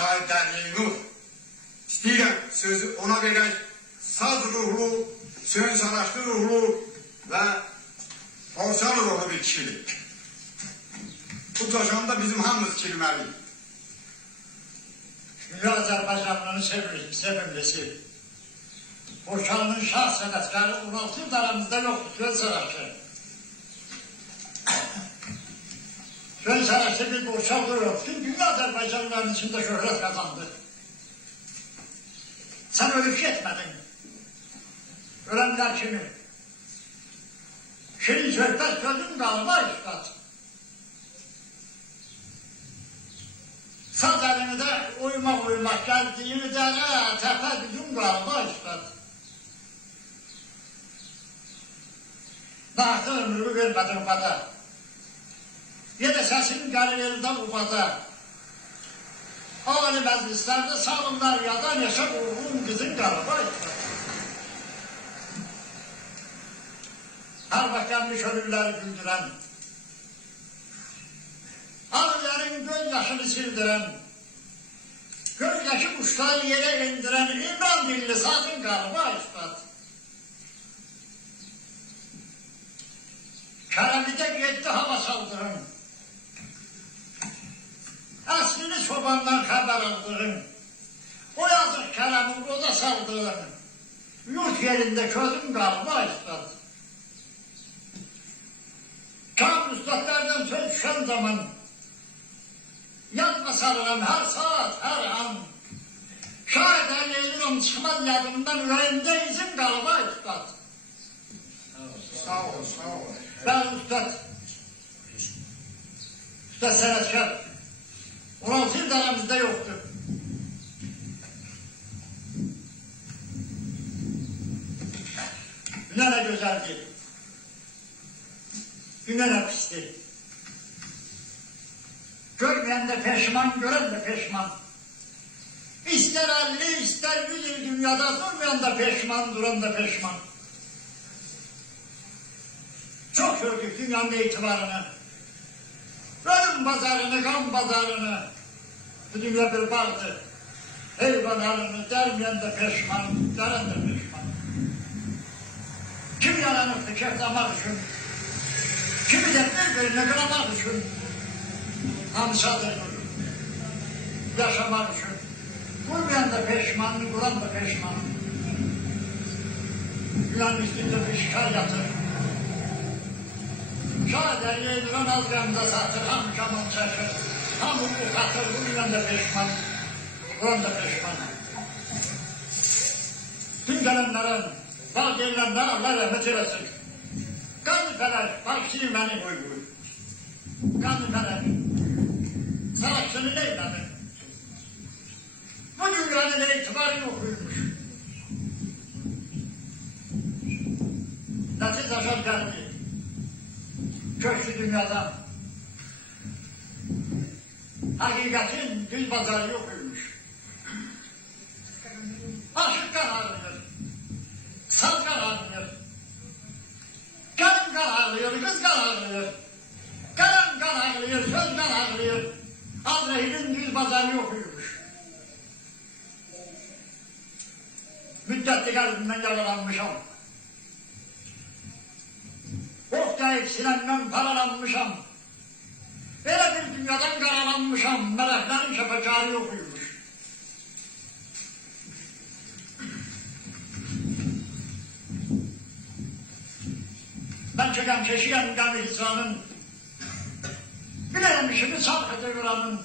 şahitlerliğini istəyirəm sözü ona verək, saz ruhlu, sön sanaşlı ruhlu ve olsan ruhlu bir kişilik. Bu coşanda bizim hamımız kilmeliyiz. Dünya Azerbaycanlı'nın sevimlisi. Boşanın şah sanatkarı 16 yıl aramızda yoktu. Söz sanatçı. Söz sanatçı bir boşanlı yok. Tüm dünya Azerbaycanlıların içinde şöhret kazandı. Sen öyle şey etmedin. Ölenler kimi? Şirin söhbet gözün kalma üstad. Saz elini de uymak geldiğini de tepe gücün kalma üstad. Bahtı ömrümü vermedim bana. Ya da sesim gelir elden ubada. Ali meclislerde salınlar yadan yaşa oğlum kızın galiba üstad. Her bak gelmiş ölümleri güldüren. Ağların gözyaşını sildiren, gözyaşı kuşları yere indiren İmran dilli satın galiba üstad. Kerem'de gitti hava saldırın. Aslını sobandan haber aldırın. O yazık Kerem'in oda saldırın. Yurt yerinde közüm galiba üstad. Kam üstadlardan söz düşen zaman yanma sarılan her saat, her an. Şahiden eğiliyorum çıkmaz yadımdan yüreğimde izin galiba üstad. Sağ ol, sağ ol. Ben üstad sanatkar. 16 yıl aramızda yoktu. Dünya ne güzeldi. Dünya ne pisti. Görmeyen de peşman, gören de peşman. İster 50, ister 100 yıl dünyada durmayan da peşman, duran da peşman. Çok gördük dünyanın itibarını. Ölüm pazarını, kan pazarını. Bu dünya bir vardı. Hayvanlarını dermeyen de peşman, deren de peşman. Kim yalanıp tüketlemek için, kimi de birbirini kıramak için. Hamsadır, yaşamak için. Vurmayan da peşman, vuran da peşman. Yunan üstünde bir şikar yatır. Şader yaydıran alganda satır, ham kaman çeşir. Ham hukuk atır, vurmayan da peşman, vuran da peşman. Tüm gelenlerin, bak gelenler Allah rahmet eylesin. Galifeler, bak şimdi beni koy. Galifeler. Sanatçını neyledim? Bu dünyanın itibarı yokuymuş. Nasıl taşan geldi? Köşkü dünyada. Hakikatin düz pazarı yokuymuş. Aşık kan ağlıyor. Saz kan ağlıyor. Kadın kan ağlıyor, kız kan ağlıyor. Kalem kan ağlıyor, söz kan ağlıyor. Azrail'in düz pazarı yokuymuş. Müddetli kalbimden yaralanmışam. Oktayıp sinemden paralanmışam. Böyle bir dünyadan karalanmışam. Meleklerin şefacağı yokuymuş. Ben çeken keşiyen gami hicranın bileyim işimi sarf ediyoranın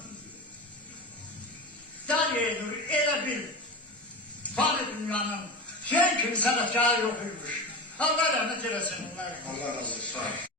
Daliye'dir, öyle bir fani dünyanın şey kimi sanatçığı yokuymuş. Allah rahmet eylesin. Allah razı olsun.